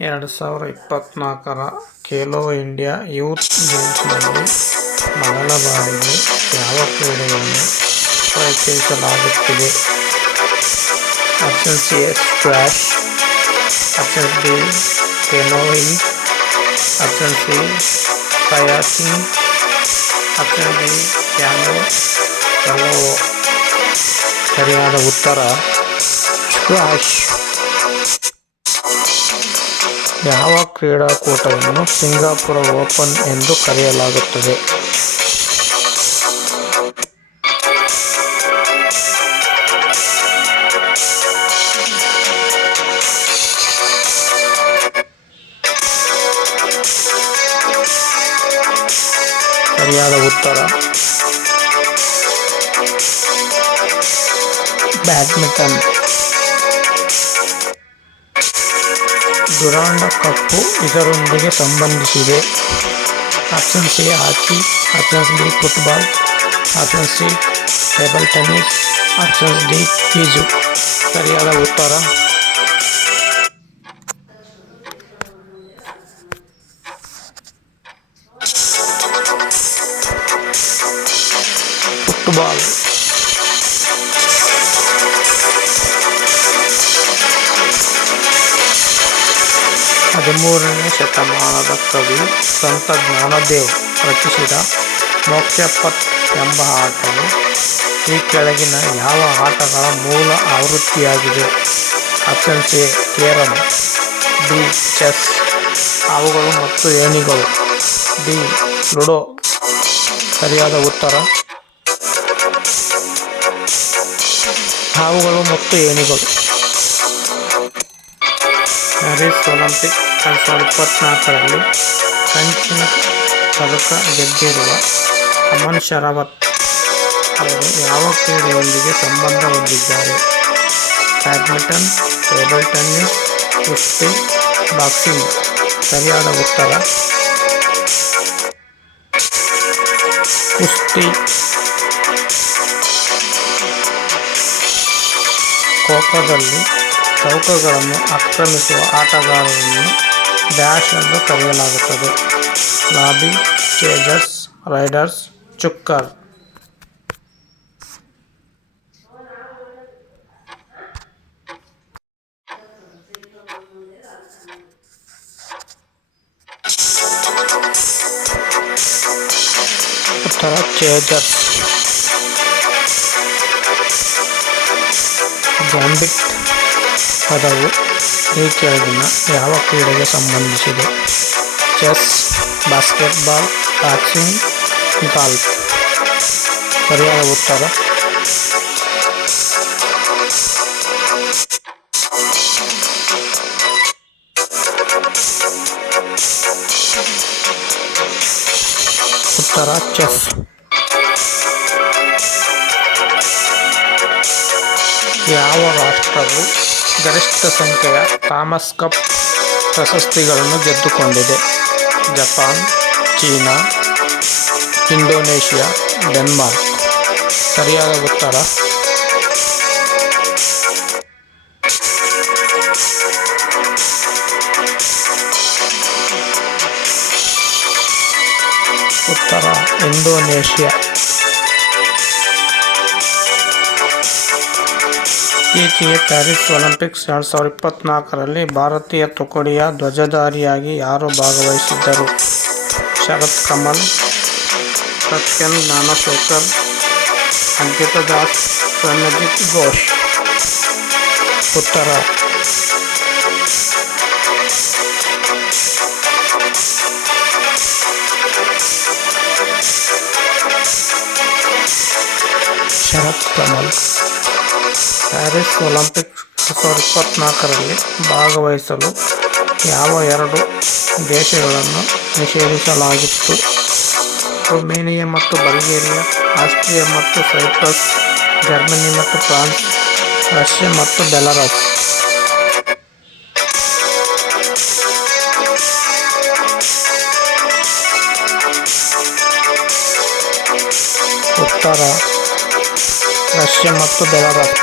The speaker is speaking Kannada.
2024ರ ಖೇಲೋ ಇಂಡಿಯಾ ಯೂತ್ ಗೇಮ್ಸ್ನಲ್ಲಿ ಮೊದಲ ಬಾರಿಗೆ ಯಾವ ಕ್ರೀಡೆಯನ್ನು ಪರಿಚಯಿಸಲಾಗುತ್ತಿದೆ? Options A squash, option B canoeing, option C kayaking, option D canoe ಕಲೋವೋ. ಸರಿಯಾದ ಉತ್ತರ ಸ್ಕ್ವಾಷ್. ಯಾವ ಕ್ರೀಡಾಕೂಟವನ್ನು ಸಿಂಗಾಪುರ ಓಪನ್ ಎಂದು ಕರೆಯಲಾಗುತ್ತದೆ? ಸರಿಯಾದ ಉತ್ತರ ಬ್ಯಾಡ್ಮಿಂಟನ್. ಡುರಾಂಡ್ ಕಪ್ಪು ಇದರೊಂದಿಗೆ ಸಂಬಂಧಿಸಿದೆ? Option C hockey, options B football, option C table tennis, options D ಈಜು. ಸರಿಯಾದ ಉತ್ತರ ಫುಟ್ಬಾಲ್. 13ನೇ ಶತಮಾನದ ಕವಿ ಸಂತ ಜ್ಞಾನದೇವ್ ರಚಿಸಿದ ಮೋಕ್ಷಪಥ್ ಎಂಬ ಆಟವು ಈ ಕೆಳಗಿನ ಯಾವ ಆಟಗಳ ಮೂಲ ಆವೃತ್ತಿಯಾಗಿದೆ? Options A carrom, B chess, ಹಾವುಗಳು ಮತ್ತು ಏಣಿಗಳು, ಡಿ ಲೂಡೋ. ಸರಿಯಾದ ಉತ್ತರ ಹಾವುಗಳು ಮತ್ತು ಏಣಿಗಳು. ಪ್ಯಾರಿಸ್ ಒಲಿಂಪಿಕ್ 2024ರಲ್ಲಿ ಕಂಚಿನ ಪದಕ ಗೆದ್ದಿರುವ ಅಮನ್ ಶರಾವತ್ ಅವರು ಯಾವ ಕ್ರೀಡೆಯೊಂದಿಗೆ ಸಂಬಂಧ ಹೊಂದಿದ್ದಾರೆ? ಬ್ಯಾಡ್ಮಿಂಟನ್, ಟೇಬಲ್ ಟೆನ್ನಿಸ್, ಕುಸ್ತಿ, ಬಾಕ್ಸಿಂಗ್. ಸರಿಯಾದ ಉತ್ತರ ಕುಸ್ತಿ. ಖೋಖೋದಲ್ಲಿ ಚೌಕಗಳನ್ನು ಆಕ್ರಮಿಸುವ ಆಟಗಾರರನ್ನು ಡ್ಯಾಶ್ ಎಂದು ಕರೆಯಲಾಗುತ್ತದೆ? Lobby, chasers, raiders, chukker. ಉತ್ತರ ಚೇಜರ್ಸ್. ಗ್ಯಾಂಬಿಟ್ ಪದವು ಈ ಕೆಳಗಿನ ಯಾವ ಕ್ರೀಡೆಗೆ ಸಂಬಂಧಿಸಿದೆ? Chess, basketball, boxing, golf. ಸರಿಯಾದ ಉತ್ತರ ಉತ್ತರ ಚೆಸ್. ಯಾವ ರಾಷ್ಟ್ರವು ಗರಿಷ್ಠ ಸಂಖ್ಯೆಯ ಥಾಮಸ್ ಕಪ್ ಪ್ರಶಸ್ತಿಗಳನ್ನು ಗೆದ್ದುಕೊಂಡಿದೆ? Japan, China, Indonesia, Denmark. ಸರಿಯಾದ ಉತ್ತರ ಇಂಡೋನೇಷಿಯಾ. ಇತ್ತೀಚೆಗೆ ಪ್ಯಾರಿಸ್ ಒಲಿಂಪಿಕ್ಸ್ 2024ರಲ್ಲಿ ಭಾರತೀಯ ತುಕಡಿಯ ಧ್ವಜಧಾರಿಯಾಗಿ ಯಾರು ಭಾಗವಹಿಸಿದ್ದರು? ಶರತ್ ಕಮಲ್, ಸತ್ಯನ್ ಜ್ಞಾನಶೇಖರ್, ಅಂಕಿತಾ ದಾಸ್, ಸಮ್ಯಜಿತ್ ಘೋಷ್. ಉತ್ತರ ಶರತ್ ಕಮಲ್. ಪ್ಯಾರಿಸ್ ಒಲಿಂಪಿಕ್ 2024ರಲ್ಲಿ ಭಾಗವಹಿಸಲು ಯಾವ 2 ದೇಶಗಳನ್ನು ನಿಷೇಧಿಸಲಾಗಿತ್ತು? ರೊಮೇನಿಯಾ ಮತ್ತು ಬಲ್ಗೇರಿಯಾ, ಆಸ್ಟ್ರಿಯಾ ಮತ್ತು ಸೈಪ್ರಸ್, ಜರ್ಮನಿ ಮತ್ತು ಫ್ರಾನ್ಸ್, ರಷ್ಯಾ ಮತ್ತು ಬೆಲಾರಸ್. ಉತ್ತರ ರಷ್ಯಾ ಮತ್ತು ಬೆಲಾರಸ್.